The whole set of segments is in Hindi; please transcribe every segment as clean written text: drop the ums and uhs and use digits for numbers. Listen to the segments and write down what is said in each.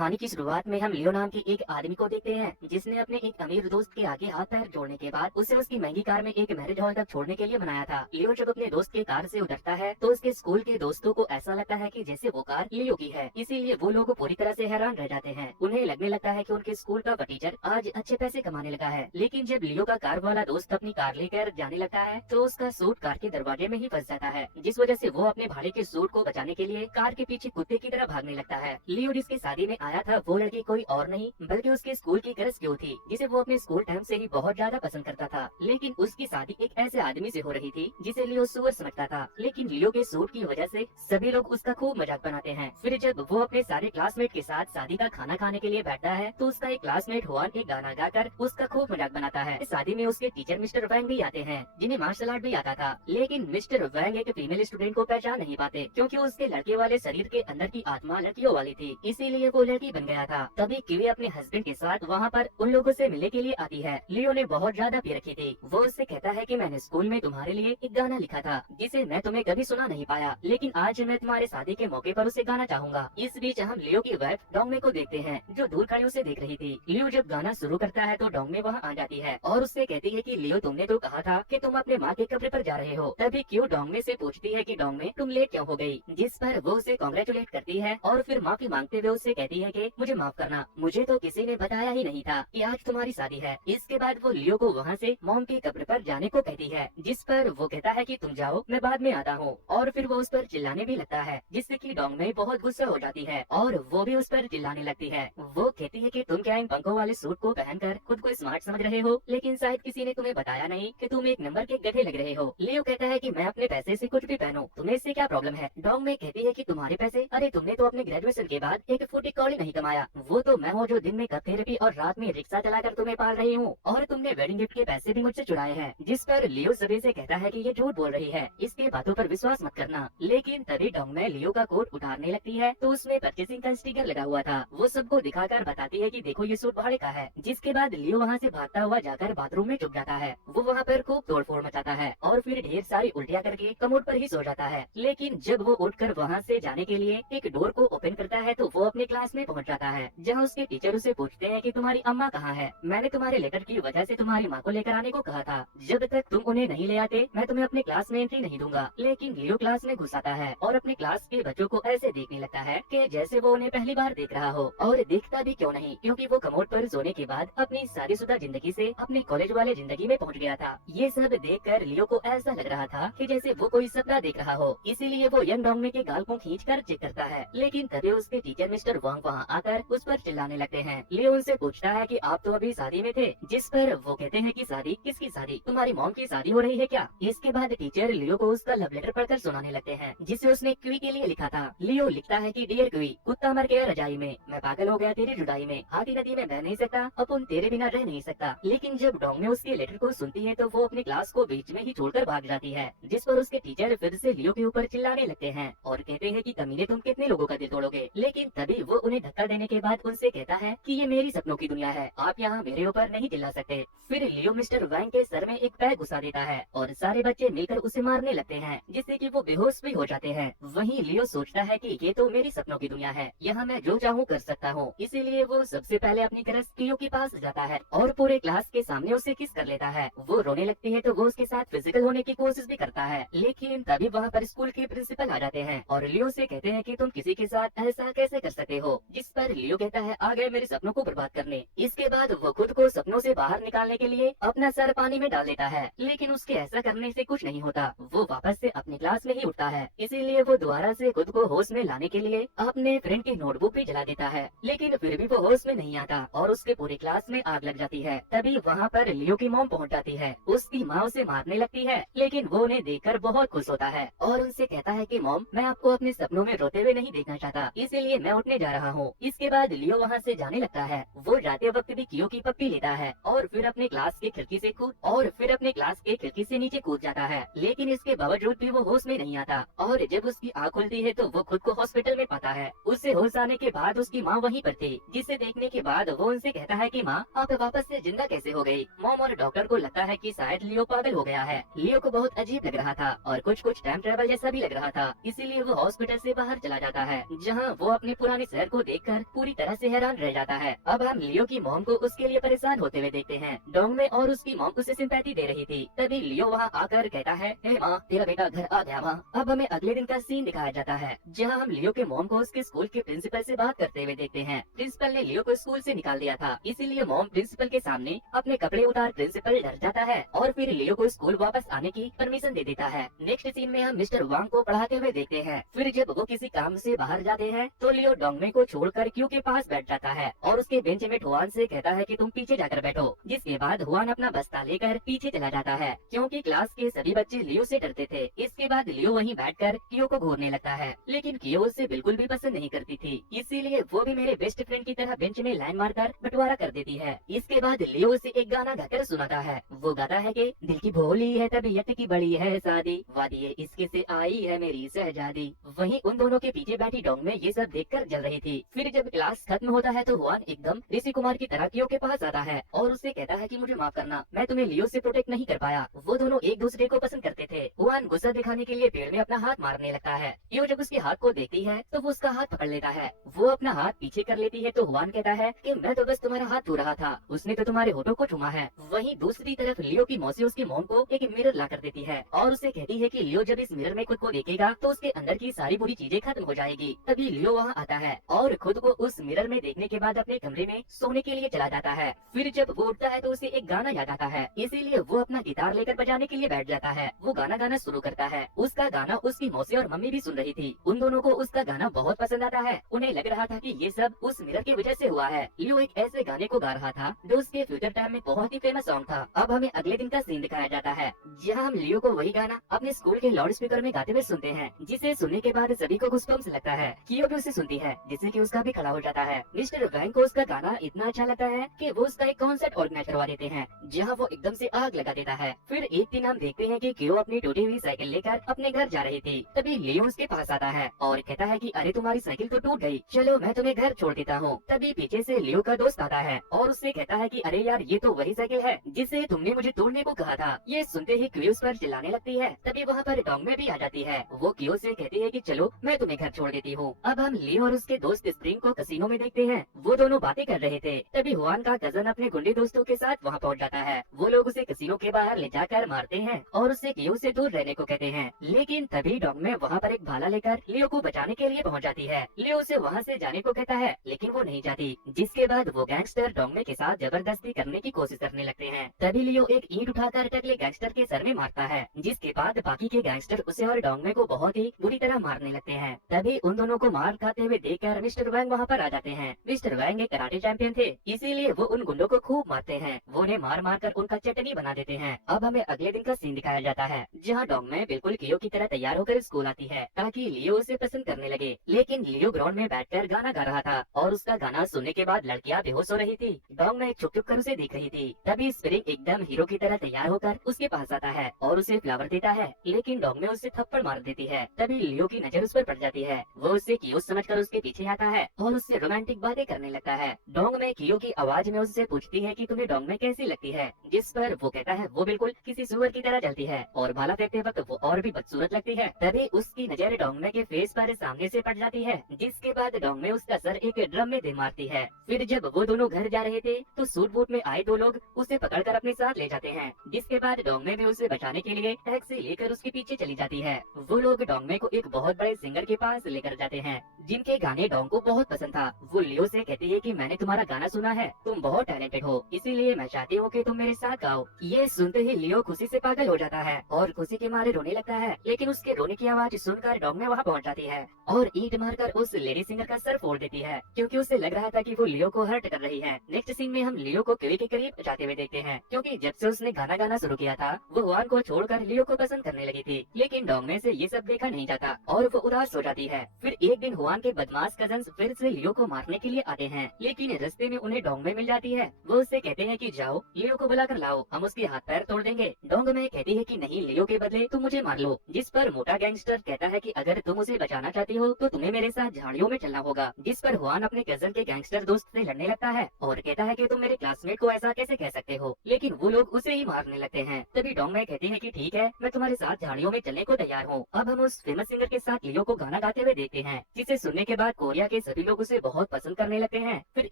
कहानी की शुरुआत में हम लियो नाम के एक आदमी को देखते हैं जिसने अपने एक अमीर दोस्त के आगे हाथ पैर जोड़ने के बाद उसे उसकी महंगी कार में एक मैरिज हॉल तक छोड़ने के लिए बनाया था। लियो जब अपने दोस्त के कार से उतरता है तो उसके स्कूल के दोस्तों को ऐसा लगता है कि जैसे वो कार लियो की है, इसीलिए वो लोग पूरी तरह से हैरान रह जाते हैं। उन्हें लगने लगता है कि उनके स्कूल का टीचर आज अच्छे पैसे कमाने लगा है। लेकिन जब लियो का कार वाला दोस्त अपनी कार लेकर जाने लगता है तो उसका सूट कार के दरवाजे में ही फंस जाता है, जिस वजह से वो अपने भाड़े के सूट को बचाने के लिए कार के पीछे कुत्ते की तरह भागने लगता है। लियो जिसकी शादी में आया था वो लड़की कोई और नहीं बल्कि उसके स्कूल की क्रश क्यों थी, जिसे वो अपने स्कूल टाइम से ही बहुत ज्यादा पसंद करता था। लेकिन उसकी शादी एक ऐसे आदमी से हो रही थी जिसे लियो सुअर समझता था। लेकिन लियो के सूट की वजह से सभी लोग उसका खूब मजाक बनाते हैं। फिर जब वो अपने सारे क्लासमेट के साथ शादी का खाना खाने के लिए बैठता है तो उसका एक क्लासमेट हुआन एक गाना गाकर उसका खूब मजाक बनाता है। इस शादी में उसके टीचर मिस्टर वैंग भी आते हैं जिन्हें मार्शल आर्ट भी आता था। लेकिन मिस्टर वैंग एक फीमेल स्टूडेंट को पहचान नहीं पाते क्योंकि उसके लड़के वाले शरीर के अंदर की आत्मा लड़कियों वाली थी, इसीलिए वो लड़की बन गया था। तभी किवी अपने हस्बैंड के साथ वहाँ पर उन लोगों से मिलने के लिए आती है। लियो ने बहुत ज्यादा पी रखी थी। वो उससे कहता है कि मैंने स्कूल में तुम्हारे लिए एक गाना लिखा था जिसे मैं तुम्हें कभी सुना नहीं पाया, लेकिन आज मैं तुम्हारे शादी के मौके पर उसे गाना चाहूंगा। इस बीच हम लियो की वाइफ डोंगमे को देखते हैं जो दूर खड़ी उसे देख रही थी। लियो जब गाना शुरू करता है तो डोंगमे वहाँ आ जाती है और उससे कहती है कि लियो तुमने तो कहा था कि तुम अपने माँ के कब्र पर जा रहे हो। तभी क्यों डोंगमे से पूछती है कि डोंगमे तुम लेट क्यों हो गई, जिस पर वो उसे कांग्रेचुलेट करती है और फिर माफी मांगते हुए उससे कहती है कि मुझे माफ करना, मुझे तो किसी ने बताया ही नहीं था कि आज तुम्हारी शादी है। इसके बाद वो लियो को वहाँ से मॉम की कब्र पर जाने को कहती है, जिस पर वो कहता है कि तुम जाओ मैं बाद में आता हूँ, और फिर वो उस पर चिल्लाने भी लगता है जिससे कि डोंगमे बहुत गुस्सा हो जाती है और वो भी उस पर चिल्लाने लगती है। वो कहती है कि तुम क्या इन पंखों वाले सूट को पहनकर खुद को स्मार्ट समझ रहे हो, लेकिन शायद किसी ने तुम्हें बताया नहीं कि तुम एक नंबर के गधे लग रहे हो। लियो कहता है कि मैं अपने पैसे से कुछ भी पहनूं, तुम्हें इससे क्या प्रॉब्लम है। डोंगमे कहती है कि तुम्हारे पैसे, अरे तुमने तो अपने ग्रेजुएशन के बाद एक फूटी कौड़ी नहीं कमाया, वो तो मैं हूँ जो दिन में कप थेरेपी और रात में रिक्शा चलाकर तुम्हें पाल रही हूँ, और तुमने वेडिंग गिफ्ट के पैसे भी मुझसे चुराए हैं। जिस पर लियो सभी से कहता है कि ये झूठ बोल रही है, इसके बातों पर विश्वास मत करना। लेकिन तभी डोंगमे लियो का कोट उतारने लगती है तो उसमें परचेसिंग का स्टिकर लगा हुआ था। वो सबको दिखाकर बताती है कि देखो ये सूट भाड़े का है। जिसके बाद लियो वहाँ से भागता हुआ जाकर बाथरूम में छुप जाता है। वो वहाँ पर खूब तोड़फोड़ मचाता है और फिर ढेर सारी उल्टियाँ करके कमोड पर ही सो जाता है। लेकिन जब वो उठकर वहाँ से जाने के लिए एक डोर को ओपन करता है तो वो अपने क्लास में पहुँच जाता है, जहाँ उसके टीचर उसे पूछते हैं कि तुम्हारी अम्मा कहाँ है, मैंने तुम्हारे लेटर की वजह से तुम्हारी माँ को लेकर आने को कहा था, जब तक तुम उन्हें नहीं ले आते मैं तुम्हें अपने क्लास में एंट्री नहीं दूंगा। लेकिन लियो क्लास में घुस आता है और अपने क्लास के बच्चों को ऐसे देखने लगता है कि जैसे वो उन्हें पहली बार देख रहा हो, और देखता भी क्यों नहीं क्योंकि वो कमोड पर सोने के बाद अपनी शादीशुदा जिंदगी से अपने कॉलेज वाले जिंदगी में पहुंच गया था। ये सब देखकर लियो को ऐसा लग रहा था कि जैसे वो कोई सपना देख रहा हो, इसीलिए वो यंग डोंगमे के गाल को खींचकर चेक करता है। लेकिन तभी उसके टीचर मिस्टर वांग वहाँ आकर उस पर चिल्लाने लगते हैं। लियो उनसे पूछता है कि आप तो अभी शादी में थे, जिस पर वो कहते हैं कि शादी, किसकी शादी, तुम्हारी मॉम की शादी हो रही है क्या। इसके बाद टीचर लियो को उसका लव लेटर पढ़कर सुनाने लगते हैं जिसे उसने क्वी के लिए लिखा था। लियो लिखता है कि डियर क्वी, कुत्ता मर गया रजाई में, मैं पागल हो गया तेरी जुदाई में, हाथी नदी में बह नहीं सकता, अपन तेरे बिना रह नहीं सकता। लेकिन जब डोंगमे उसके लेटर को सुनती है तो वो अपनी क्लास को बीच में ही छोड़कर भाग जाती है, जिस पर उसके टीचर फिर से लियो के ऊपर चिल्लाने लगते हैं और कहते हैं कि कमीने तुम कितने लोगों का दिल तोड़ोगे। लेकिन तभी वो उन्हें धक्का देने के बाद उनसे कहता है कि ये मेरी सपनों की दुनिया है, आप यहाँ मेरे ऊपर नहीं चिल्ला सकते। फिर लियो मिस्टर वैंग के सर में एक पैर घुसा देता है और सारे बच्चे मिलकर उसे मारने लगते हैं, जिससे कि वो बेहोश भी हो जाते हैं। वहीं लियो सोचता है कि ये तो मेरी सपनों की दुनिया है, यहाँ मैं जो चाहूँ कर सकता हूँ, इसीलिए वो सबसे पहले अपनी क्रश क्लियो के पास जाता है और पूरे क्लास के सामने उसे किस कर लेता है। वो रोने लगती है तो वो उसके साथ फिजिकल होने की कोशिश भी करता है, लेकिन तभी वहाँ पर स्कूल के प्रिंसिपल आ जाते हैं और लियो से कहते हैं कि तुम किसी के साथ ऐसा कैसे कर सकते हो। जिस पर लियो कहता है आ गए मेरे सपनों को बर्बाद करने। इसके बाद वो खुद को सपनों से बाहर निकालने के लिए अपना सर पानी में डाल देता है, लेकिन उसके ऐसा करने से कुछ नहीं होता। वो वापस से अपनी क्लास में ही उठता है, इसीलिए वो दोबारा से खुद को होश में लाने के लिए अपने फ्रेंड की नोटबुक भी जला देता है, लेकिन फिर भी वो होश में नहीं आता और उसके पूरी क्लास में आग लग जाती है। तभी वहाँ पर लियो की मॉम पहुँच जाती है। उसकी माँ उसे मारने लगती है, लेकिन वो उन्हें देखकर बहुत खुश होता है और उनसे कहता है कि मॉम मैं आपको अपने सपनों में रोते हुए नहीं देखना चाहता, इसीलिए मैं उठने जा रहा हूँ। इसके बाद लियो वहाँ से जाने लगता है। वो जाते वक्त भी कियो की पप्पी लेता है और फिर अपने क्लास के खिड़की से नीचे कूद जाता है, लेकिन इसके बावजूद भी वो होश में नहीं आता और जब उसकी आँख खुलती है तो वो खुद को हॉस्पिटल में पाता है। उससे होश आने के बाद उसकी माँ वहीं पर थी, जिसे देखने के बाद वो उनसे कहता है कि माँ आप वापस से जिंदा कैसे हो गई। मॉम और डॉक्टर को लगता है कि शायद लियो पागल हो गया है। लियो को बहुत अजीब लग रहा था और कुछ टाइम ट्रेवल जैसा भी लग रहा था, इसीलिए वो हॉस्पिटल से बाहर चला जाता है, जहाँ वो अपने पुराने शहर को देखकर पूरी तरह से हैरान रह जाता है। अब हम लियो की मॉम को उसके लिए परेशान होते हुए देखते हैं। डोंगमे और उसकी मॉम उसे सिंपैथी दे रही थी। तभी लियो वहाँ आकर कहता है, हे माँ, तेरा बेटा घर आ गया माँ। अब हमें अगले दिन का सीन दिखाया जाता है, जहाँ हम लियो के मॉम को उसके स्कूल के प्रिंसिपल से बात करते हुए देखते हैं। प्रिंसिपल ने लियो को स्कूल से निकाल दिया था, इसीलिए मॉम प्रिंसिपल के सामने अपने कपड़े उतार प्रिंसिपल डर जाता है और फिर लियो को स्कूल वापस आने की परमिशन दे देता है। नेक्स्ट सीन में हम मिस्टर वांग को पढ़ाते हुए देखते हैं। फिर जब वो किसी काम से बाहर जाते हैं तो लियो डोंगमे को छोड़कर क्यू के पास बैठ जाता है और उसके बेंच में हुआन से कहता है कि तुम पीछे जाकर बैठो। जिसके बाद हुआन अपना बस्ता लेकर पीछे चला जाता है, क्योंकि क्लास के सभी बच्चे लियो से डरते थे। इसके बाद लियो वहीं बैठकर कियो को घूरने लगता है, लेकिन कियो उसे बिल्कुल भी पसंद नहीं करती थी, इसीलिए वो भी मेरे बेस्ट फ्रेंड की तरह बेंच में लाइन मारकर बंटवारा कर देती है। इसके बाद लियो उसे एक गाना गाकर सुनाता है। वो गाता है कि दिल की भोली है तबीयत की बड़ी है शादी, वादिये इसके से आई है मेरी शहजादी। वहीं उन दोनों के पीछे बैठी डोंगमे ये सब देखकर जल रही थी। फिर जब क्लास खत्म होता है तो हुआन एकदम ऋषि कुमार की तरह कियो के पास आता है और उससे कहता है कि मुझे माफ करना, मैं तुम्हें लियो से प्रोटेक्ट नहीं कर पाया। वो दोनों एक दूसरे को पसंद करते थे। हुआन गुस्सा दिखाने के लिए पेड़ में अपना हाथ मारने लगता है। कियो जब उसके हाथ को देखती है तो वो उसका हाथ पकड़ लेता है। वो अपना हाथ पीछे कर लेती है तो हुआन कहता है कि मैं तो बस तुम्हारा हाथ छू रहा था, उसने तो तुम्हारे होठों को चूमा है। वहीं दूसरी तरफ लियो की मौसी उसकी मॉम को एक मिरर ला कर देती है और उसे कहती है कि लियो जब इस मिरर में खुद को देखेगा तो उसके अंदर की सारी बुरी चीजें खत्म हो जाएगी। तभी लियो वहाँ आता है और खुद को उस मिरर में देखने के बाद अपने कमरे में सोने के लिए चला जाता है। फिर जब वो उठता है तो उसे एक गाना याद आता है, इसीलिए वो अपना गिटार लेकर बजाने के लिए बैठ जाता है। वो गाना गाना शुरू करता है। उसका गाना उसकी मौसी और मम्मी भी सुन रही थी। उन दोनों को उसका गाना बहुत पसंद आता है। उन्हें लग रहा था कि ये सब उस मिरर की वजह से हुआ है। लियो एक ऐसे गाने को गा रहा था जो उसके फ्यूचर टाइम में बहुत ही फेमस सॉन्ग था। अब हमें अगले दिन का सीन दिखाया जाता है, जहाँ हम लियो को वही गाना अपने स्कूल के लाउड स्पीकर में गाते हुए सुनते हैं, जिसे सुनने के बाद सभी को गुस्पम्स लगता है। कियो भी उसे सुनती है, जिससे कि उसका भी खड़ा हो जाता है। मिस्टर वैंग को उसका गाना इतना अच्छा लगता है कि वो उसका एक कॉन्सर्ट ऑर्गेनाइज करवा देते हैं, जहाँ वो एकदम से आग लगा देता है। फिर एक दिन हम देखते हैं कि कियो अपनी टूटी हुई साइकिल लेकर अपने घर जा रही थी। तभी लियो उसके पास आता है और कहता है कि अरे तुम्हारी साइकिल तो टूट गई, चलो मैं तुम्हें घर छोड़ देता हूँ। तभी पीछे से लियो का दोस्त आता है और उससे कहता है कि अरे यार ये तो वही साइकिल है जिसे तुमने मुझे तोड़ने को कहा था। ये सुनते ही कियो उस पर चिल्लाने लगती है। तभी वहाँ पर डोंगमे भी आ जाती है। वो कियो से कहती है कि चलो मैं तुम्हें घर छोड़ देती हूँ। अब हम लियो और उसके दोस्त स्प्रिंग को कसिनो में देखते हैं। वो दोनों बातें कर रहे थे। तभी हुआन का कजन अपने गुंडे दोस्तों के साथ वहाँ पहुँच जाता है। वो लोग उसे कसिनो के बाहर ले जाकर मारते हैं और उससे कियो से दूर रहने को कहते हैं। लेकिन तभी डोंगमे वहाँ पर एक भाला लेकर लियो को बचाने के लिए पहुँच जाती है। लियो उसे वहाँ से जाने को कहता है, लेकिन वो नहीं जाती। जिसके बाद वो गैंगस्टर डोंगमे के साथ जबरदस्ती करने की कोशिश करने लगते हैं। तभी लियो एक ईंट उठाकर टकले गैंगस्टर के सर में मारता है, जिसके बाद बाकी के गैंगस्टर उसे और डोंगमे को बहुत ही बुरी तरह मारने लगते हैं। तभी उन दोनों को मार खाते हुए देखकर मिस्टर वैंग वहाँ पर आ जाते हैं। मिस्टर वैंग एक कराटे चैंपियन थे, इसीलिए वो उन गुंडों को खूब मारते हैं। वो उन्हें मार मार कर उनका चटनी बना देते हैं। अब हमें अगले दिन का सीन दिखाया जाता है, जहाँ डोंगमे बिल्कुल कियो की तरह तैयार होकर स्कूल आती है ताकि लियो उसे पसंद करने लगे। लेकिन लियो ग्राउंड में बैठकर गाना गा रहा था और उसका गाना सुनने के बाद लड़कियां बेहोश हो रही थी। डोंगमे छुप छुप कर उसे देख रही थी। तभी स्प्रिंग एकदम हीरो की तरह तैयार होकर उसके पास आता है और उसे फ्लावर देता है, लेकिन डोंगमे उसे थप्पड़ मार देती है। तभी लियो की नजर उस पर पड़ जाती है। वो उसे कियो समझकर उसके पीछे आता है और उससे रोमांटिक बातें करने लगता है। डोंगमे कियो की आवाज में उससे पूछती है कि तुम्हें डोंगमे कैसी लगती है, जिस पर वो कहता है वो बिल्कुल किसी सुअर की तरह जलती है और भाला फेंकते वक्त वो और भी बदसूरत लगती है। तभी उसकी नजर डोंगमे के फेस पर सामने से पड़ जाती है, जिसके बाद डोंगमे उसका सर एक ड्रम में दे मारती है। फिर जब वो दोनों घर जा रहे थे तो सूट बूट में आए दो लोग उसे पकड़कर अपने साथ ले जाते हैं, जिसके बाद डोंगमे भी उसे बचाने के लिए टैक्सी लेकर उसके पीछे चली जाती है। वो लोग डोंगमे को एक बहुत बड़े सिंगर के पास लेकर जाते हैं, जिनके गाने डोंग को बहुत पसंद था। वो लियो से कहती है कि मैंने तुम्हारा गाना सुना है, तुम बहुत टैलेंटेड हो, इसीलिए मैं चाहती हूँ कि तुम मेरे साथ गाओ। ये सुनते ही लियो खुशी से पागल हो जाता है और खुशी के मारे रोने लगता है, लेकिन उसके रोने की आवाज सुनकर डोंगमे वहाँ पहुँच जाती है और ईंट मारकर उस लेडी सिंगर का सर फोड़ देती है, क्योंकि उसे लग रहा था कि वो लियो को हर्ट कर रही है। नेक्स्ट सीन में हम लियो को किले के करीब जाते हुए देखते हैं, क्योंकि जब से उसने गाना गाना शुरू किया था वो हुआन को छोड़कर लियो को पसंद करने लगी थी। लेकिन डोंगमे से ये सब देखा नहीं जाता और वो उदास हो जाती है। फिर एक दिन हुआन के बदमाश कजन फिर से लियो को मारने के लिए आते हैं, लेकिन रास्ते में उन्हें डोंगमे मिल जाती है। वो उससे कहते हैं कि जाओ लियो को बुला कर लाओ, हम उसके हाथ पैर तोड़ देंगे। डोंगमे कहती है कि नहीं, लियो के बदले तुम मुझे मार लो। जिस पर मोटा गैंगस्टर कहता है कि अगर तुम उसे बचाना चाहती हो तो तुम्हें मेरे साथ झाड़ियों में चलना होगा। जिस पर हुआन अपने कजन के गैंगस्टर दोस्त से लड़ने लगता है और कहता है कि तुम मेरे क्लासमेट को ऐसा कैसे कह सकते हो, लेकिन वो लोग उसे ही मारने लगते हैं। तभी डोंगमे कहती है कि ठीक है, मैं तुम्हारे साथ झाड़ियों में चलने को तैयार हूँ। अब हम उस फेमस सिंगर के साथ लियो को गाना गाते हुए देखते हैं, जिसे सुनने के बाद कोरिया के सभी लोग उसे बहुत पसंद करने लगते हैं। फिर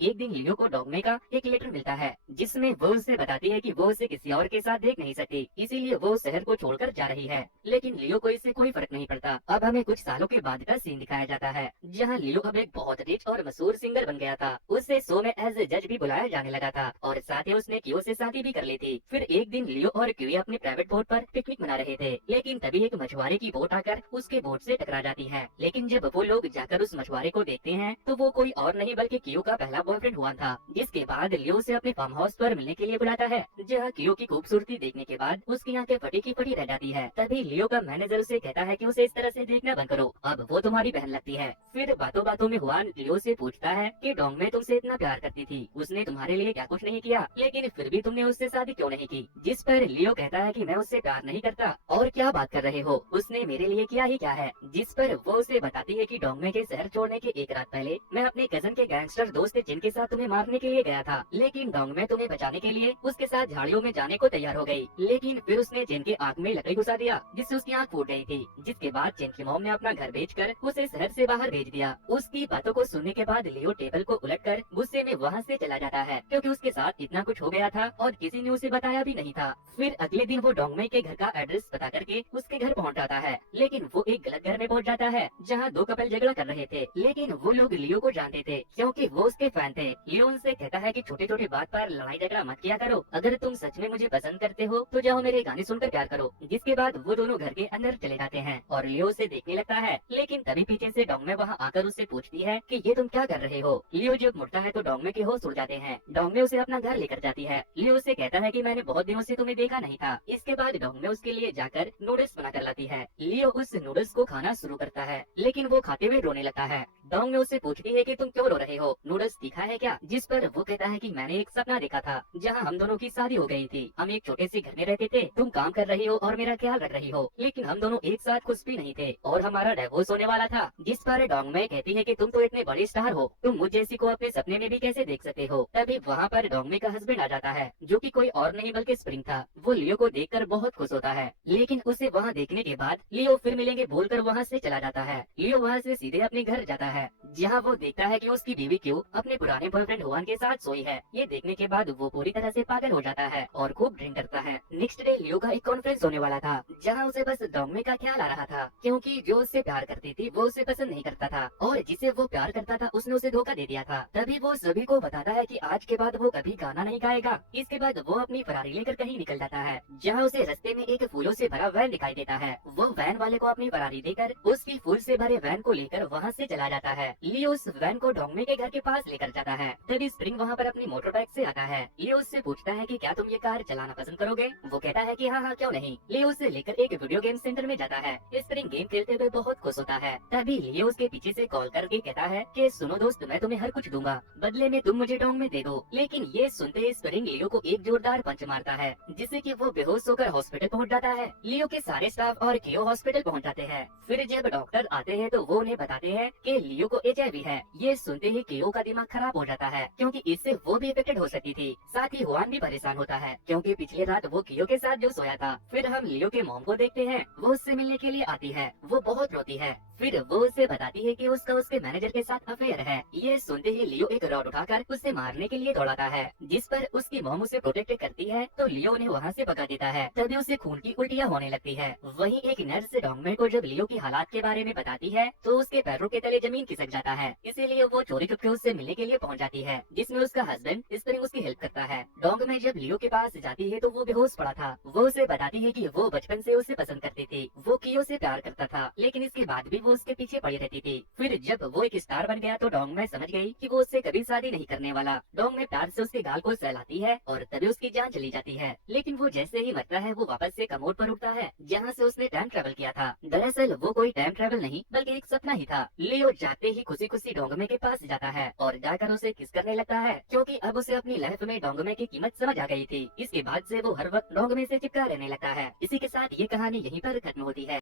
एक दिन लियो को डॉग्मे का एक लेटर मिलता है जिसमें वो उसे बताती है कि वो उसे किसी और के साथ देख नहीं सकती, इसीलिए वो शहर को छोड़कर जा रही है। लेकिन लियो को इससे कोई फर्क नहीं पड़ता। अब हमें कुछ सालों के बाद का सीन दिखाया जाता है जहाँ लियो अब एक बहुत रिच और मशहूर सिंगर बन गया था। उसे शो में एज ए जज भी बुलाया जाने लगा था और साथ ही उसने कियो से शादी भी कर ली थी। फिर एक दिन लियो और कियो अपने प्राइवेट बोट पर पिकनिक मना रहे थे, लेकिन तभी एक मछुआरे की बोट आकर उसके बोट से टकरा जाती है। लेकिन जब वो लोग जाकर उस मछुआरे को देखते हैं तो वो कोई और नहीं बल्कि कियो का पहला बॉयफ्रेंड हुआ था। जिसके बाद लियो उसे अपने फार्म हाउस पर मिलने के लिए बुलाता है, जहाँ कियो की खूबसूरती देखने के बाद उसकी आंखें फटी की फटी रह जाती है। तभी लियो का मैनेजर उसे कहता है कि उसे इस तरह से देखना बंद करो, अब वो तुम्हारी बहन लगती है। फिर बातों बातों में हुआन लियो से पूछता है कि डोंग में तुमसे इतना प्यार करती थी, उसने तुम्हारे लिए क्या कुछ नहीं किया, लेकिन फिर भी तुमने उससे शादी क्यों नहीं की। जिस पर लियो कहता है कि मैं उससे प्यार नहीं करता और क्या बात कर रहे हो, उसने मेरे लिए किया ही क्या है। जिस पर वो उसे बताती है कि डोंगमे के शहर छोड़ने के एक रात पहले मैं अपने कजन के गैंगस्टर दोस्त जिनके साथ तुम्हें मारने के लिए गया था, लेकिन डोंगमे तुम्हें बचाने के लिए उसके साथ झाड़ियों में जाने को तैयार हो गई, लेकिन फिर उसने जिन के आंख में लकड़ी घुसा दिया जिससे उसकी आंख फूट गई थी। जिसके बाद जिन की मॉम ने अपना घर बेचकर उसे शहर से बाहर भेज दिया। उसकी बातों को सुनने के बाद लियो टेबल को उलटकर गुस्से में वहाँ से चला जाता है, क्योंकि उसके साथ इतना कुछ हो गया था और किसी ने उसे बताया भी नहीं था। फिर अगले दिन वो डोंगमे के घर का एड्रेस पता करके उसके घर पहुँच जाता है, लेकिन वो एक गलत घर में पहुँच जाता है जहाँ दो कपल झगड़ा कर रहे थे, लेकिन वो लोग लियो को जानते थे क्योंकि वो उसके फैन थे। लियो उनसे कहता है कि छोटे छोटे बात पर लड़ाई झगड़ा मत किया करो, अगर तुम सच में मुझे पसंद करते हो तो जाओ मेरे गाने सुनकर प्यार करो। जिसके बाद वो दोनों घर के अंदर चले जाते हैं और लियो उसे देखने लगता है, लेकिन तभी पीछे से डोंगमे वहाँ आकर उससे पूछती है कि ये तुम क्या कर रहे हो। लियो जब मुड़ता है तो डोंगमे के होश उड़ जाते हैं। डोंगमे उसे अपना घर लेकर जाती है। लियो उसे कहता है कि मैंने बहुत दिनों से तुम्हें देखा नहीं था। इसके बाद डोंगमे उसके लिए जाकर नूडल्स बना कर लाती है। लियो उस नूडल्स को खाना शुरू करता है, लेकिन वो खाते हुए रोने लगता है। डोंगमे उससे पूछती है कि तुम क्यों रो रहे हो, नूडल्स तीखा है क्या। जिस पर वो कहता है कि मैंने एक सपना देखा था जहाँ हम दोनों की शादी हो गई थी, हम एक छोटे से घर में रहते थे, तुम काम कर रही हो और मेरा ख्याल रख रही हो, लेकिन हम दोनों एक साथ खुश भी नहीं थे और हमारा डिवोर्स होने वाला था। जिस पर डोंगमे कहती है कि तुम तो इतने बड़े स्टार हो, तुम मुझ जैसी को अपने सपने में भी कैसे देख सकते हो। तभी वहाँ पर डोंगमे का हस्बैंड आ जाता है, जो कि कोई और नहीं बल्कि स्प्रिंग था। वो लियो को देखकर बहुत खुश होता है, लेकिन उसे वहाँ देखने के बाद लियो फिर मिलेंगे बोलकर वहाँ से चला जाता है। लियो वहाँ से सीधे अपने घर जाता है, जहाँ वो देखता है कि उसकी बीवी क्यों अपने पुराने बॉयफ्रेंड हुआन के साथ सोई है। ये देखने के बाद वो पूरी तरह से पागल हो जाता है और खूब ड्रिंक करता है। नेक्स्ट डे लियो का एक कॉन्फ्रेंस होने वाला था, जहाँ उसे बस डोंगमे का ख्याल आ रहा था, क्योंकि जो उससे प्यार करती थी वो उसे पसंद नहीं करता था और जिसे वो प्यार करता था उसने उसे धोखा दे दिया था। तभी वो सभी को बताता है कि आज के बाद वो कभी गाना नहीं गाएगा। इसके बाद वो अपनी फरारी लेकर कहीं निकल जाता है, जहाँ उसे रास्ते में एक फूलों से भरा वैन दिखाई देता है। वो वैन वाले को अपनी फरारी देकर उसकी फूल से भरे वैन को लेकर वहाँ से चला जाता है। लियो उस वैन को डोंगमे के घर के पास लेकर जाता है। तभी स्प्रिंग वहाँ पर अपनी मोटर बाइक से आता है। लियो उससे पूछता है कि क्या तुम ये कार चलाना पसंद करोगे। वो कहता है कि हाँ हाँ क्यों नहीं। लियो उसे लेकर एक वीडियो गेम सेंटर में जाता है। स्प्रिंग गेम खेलते हुए बहुत खुश होता है। तभी लियो उसके पीछे से कॉल करके कहता है कि सुनो दोस्त, मैं तुम्हें हर कुछ दूंगा, बदले में तुम मुझे डोंगमे दे दो। लेकिन ये सुनते ही स्प्रिंग लियो को एक जोरदार पंच मारता है, जिससे कि वो बेहोश होकर हॉस्पिटल पहुंच जाता है। लियो के सारे स्टाफ और कियो हॉस्पिटल पहुंच जाते हैं। फिर जब डॉक्टर आते हैं तो वो उन्हें बताते हैं कि लियो को HIV है। ये सुनते ही कियो का दिमाग खराब हो जाता है, क्योंकि इससे वो भी इफेक्टेड हो सकती थी। साथ ही हुआन भी परेशान होता है, क्योंकि पिछले रात वो कियो के साथ जो सोया था। फिर हम लियो के मॉम को देखते हैं, वो उससे मिलने के लिए आती है। वो बहुत रोती है। फिर वो उसे बताती है कि उसका उसके मैनेजर के साथ अफेयर है। ये सुनते ही लियो एक रॉड उठाकर उसे मारने के लिए दौड़ाता है, जिस पर उसकी मॉम उसे प्रोटेक्ट करती है तो लियो उन्हें वहाँ से भगा देता है। तभी उसे खून की उल्टियाँ होने लगती है। वहीं एक नर्स डोंगमे को जब लियो की हालात के बारे में बताती है तो उसके पैरों के तले जमीन खिसक जाता है, इसीलिए वो चोरी छुपके उससे मिलने के लिए पहुँच जाती है, जिसमें उसका हस्बैंड स्प्रिंग उसकी हेल्प करता है। डोंगमे जब लियो के पास जाती है तो वो बेहोश पड़ा था। वो उसे बताती है कि वो बचपन से उसे पसंद करती थी, वो कियो से प्यार करता था, लेकिन इसके बाद भी वो उसके पीछे पड़ी रहती थी। फिर जब वो एक स्टार बन गया तो डोंगमे समझ गई कि वो उससे कभी शादी नहीं करने वाला। डोंगमे प्यार से उसके गाल को सहलाती है और तभी उसकी जान चली जाती है। लेकिन वो जैसे ही मरता है वो वापस से कमोड पर उठता है, जहाँ से उसने टाइम ट्रेवल किया था। दरअसल वो कोई टाइम ट्रेवल नहीं बल्कि एक सपना ही था। लियो जाते ही खुशी खुशी डोंगमे के पास जाता है और जाकर उसे किस करने लगता है, क्योंकि अब उसे अपनी लाइफ में डोंगमे की कीमत समझ आ गई थी। इसके बाद से वो हर वक्त डोंगमे से चिपका रहने लगता है। इसी के साथ ये कहानी यहीं पर खत्म होती है।